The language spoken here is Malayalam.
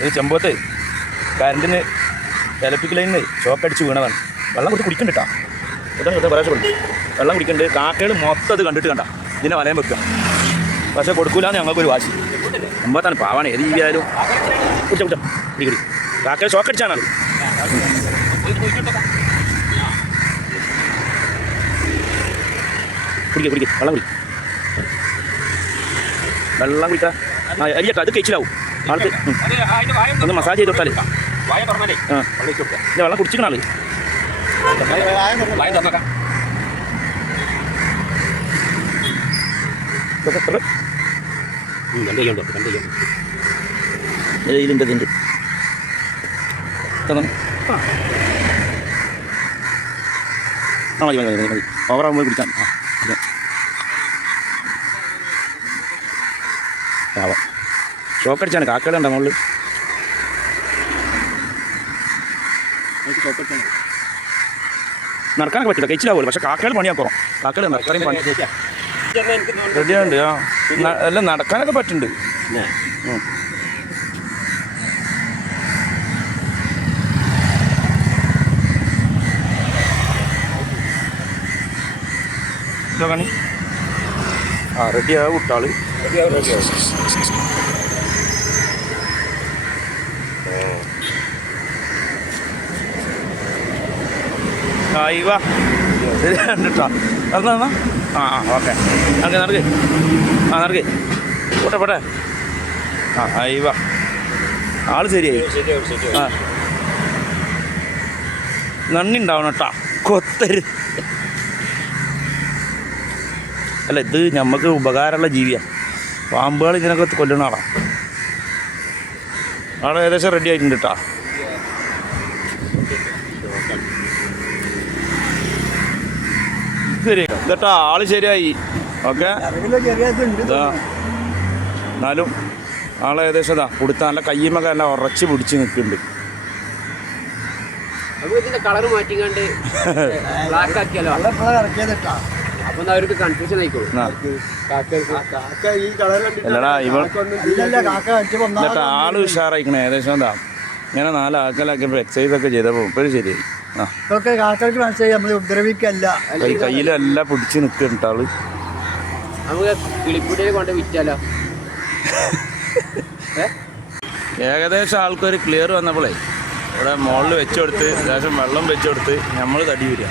ഇത് ചെമ്പത്ത് കറണ്ടിന് ഇലക്ട്രിക് ലൈനിന് ഷോക്കടിച്ച് വീണതാണ്. വെള്ളം കൊടുത്ത് കുടിക്കണ്ടിട്ടാ. ഇതാണ് പറയാൻ കൊടുക്കും. വെള്ളം കുടിക്കണ്ട്. കാക്കകൾ മൊത്തം അത് കണ്ടിട്ട് കണ്ട ഇതിനെ വലയം വെക്കുക. പക്ഷെ കൊടുക്കൂലെന്ന് ഞങ്ങൾക്കൊരു വാശി. ചെമ്പത്താണ് പാവാണ്. ഏത് ജീവിയായാലും കുറ്റ കുറ്റം പിടിക്കടി. കാക്കകൾ ഷോക്കടിച്ചാണത്. കുടിക്കുക വെള്ളം കുടി. വെള്ളം കുടിക്കുക. അയ്യക്ക അത് കഴിച്ചിലാവും ആൾക്ക്. ഒന്ന് മസാജ് ചെയ്ത് കൊടുത്താൽ വെള്ളം കുടിച്ചിക്കണ ആള്. ഇതിൻ്റെ മതി ഓവറാകുമ്പോൾ കുടിക്കാൻ. പാവം ഷോക്കടിച്ചാണ്. കാക്കകളുണ്ടോ മുകളിൽ? നടക്കാനൊക്കെ പറ്റില്ല, കഴിച്ചിലാവുമല്ലോ. പക്ഷെ കാക്കകൾ പണിയാക്കോ. കാക്കകൾ നടക്കാനും പണി റെഡിയാണ്ട്. എല്ലാം നടക്കാനൊക്കെ പറ്റുന്നുണ്ട്. കണി റെഡിയാവും കുട്ടാള്. ഇവ ശരിയാണ് കേട്ടോ. നടന്നാ ഓക്കെ. നടക്ക് നടക്ക് പോട്ടെ. ഇവ ആള് ശരിയായി. നന്ദി ഉണ്ടാവണം കേട്ടോ. കൊത്തരുത്. അല്ല, ഇത് നമുക്ക് ഉപകാരമുള്ള ജീവിയാണ്. പാമ്പുകൾ ഇതിനൊക്കെ കൊല്ലണ ആളെ ഏകദേശം റെഡി ആയിട്ടുണ്ട് കേട്ടോ. ശരി കേട്ടോ, ആള് ശരിയായി. ഓക്കെ. എന്നാലും ആളെ ഏകദേശം ഇതാ കൊടുത്ത നല്ല കയ്യുമൊക്കെ നല്ല ഉറച്ച് പിടിച്ച് നിൽക്കുന്നുണ്ട്. കളർ മാറ്റിക്കാണ്ട് ബ്ലാക്ക് ആക്കിയാലോ. ആള് ഉഷാറായിക്കണേ. ഏകദേശം എന്താ ഇങ്ങനെ 4 ആക്കലാക്കിയപ്പോൾ എക്സസൈസ് ഒക്കെ ചെയ്തപ്പോൾ ഇപ്പോഴും ശരിയായി. കാക്കൾക്ക് മനസ്സിലായി നമ്മൾ ഉപദ്രവിക്കല്ല. കയ്യിലെല്ലാം പിടിച്ച് നിൽക്കുന്നുണ്ട് ആള്. കൊണ്ട് വിറ്റാലോ. ഏകദേശം ആൾക്കൊരു ക്ലിയർ വന്നപ്പോഴേ ഇവിടെ മുകളിൽ വെച്ചുകൊടുത്ത് ശേഷം വെള്ളം വെച്ചുകൊടുത്ത് നമ്മൾ തടി വരിക.